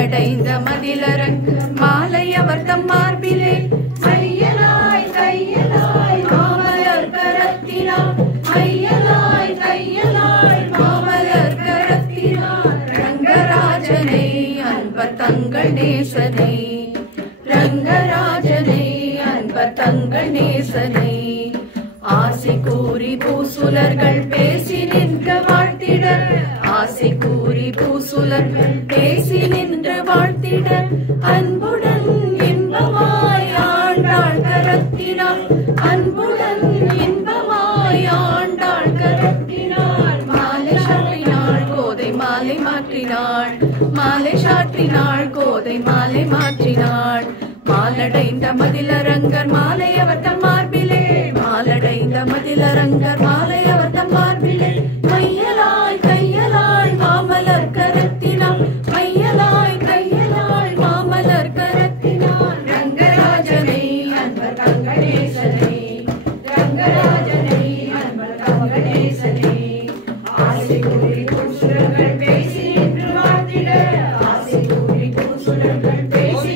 மாலடைந்த மதிலரங்க மாலையவர் தம் மார்பிலே மையலாய் தையலாய் மாமலர் கரத்தினார் மையலாய் தையலாய் மாமலர் கரத்தினார் ரங்கராஜனை அன்பர் தங்கள் நேசனை ரங்கராஜனை அன்பர் தங்கள் நேசனை ஆசி கூறி பூசுலர்கள் பேசி நின்ற வாழ்த்திட ஆசி கூறி பூசுலர்கள் பேசி நின்ற வாழ்த்திட அன்புடன் இன்பமாய் ஆண்டாள் கரத்தினார் அன்புடன் இன்பமாய் ஆண்டாள் கரத்தினார் மாலை சாற்றினாள் கோதை மாலை மாற்றினாள் மாலை சாற்றினாள் கோதை மாலை மாற்றினாள் மாலடைந்த மதிலரங்கர் மாலை அவர் தம் மார்பிலே மாலடைந்த மதிலரங்கர் மாலை அவர் தம் மார்பிலே மையலாய் கையலாய் மாமலர் கரத்தினார் மையலாய் கையலாய் மாமலர் கரத்தினார் ரங்கராஜனை அன்பர் தங்கள் நேசனை ரங்கராஜனை அன்பர் தங்கள் நேசனை ஆசை கூறி பூசுரர்கள் பேசி நின்று வாழ்த்திட ஆசை கூறி பூசுரர்கள் பேசி